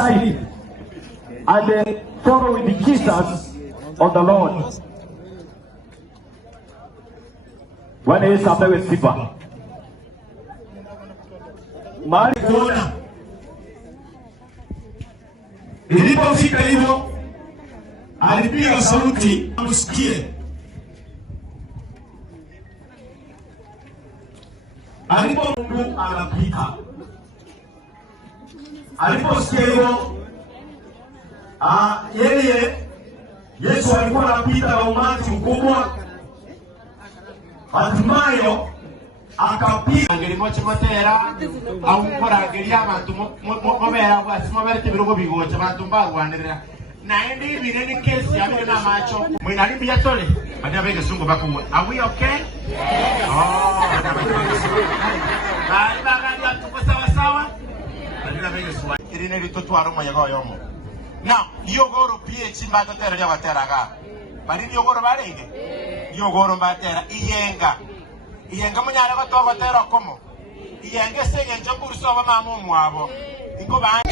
side and they follow with the Jesus of the Lord. When he is with Sipa. Mariona. Ilipofika hivyo alipiga sauti msikie. Mungu anapita. Aliposikia hivyo yeye Yesu alikuwa anapita na umati mkubwa. Hatimaye akapiga ngeri moche motera au korageria abantu mobera bwasimo barete birogo bigocha abantu bagwanirira naende ibire ni kesi yabire na macho mwinali bya tole banya bege sungu bakuwe are we okay? Bali bagani tuko sawa sawa banya bege suwa irine litotwaro moyago yomo now yogoro ph mbato tera ya bateraga bali yogoro barenge yogoro batera iyenga munyara batogotera komo iyenge senye nje kurusoba mama umwabo ingo ba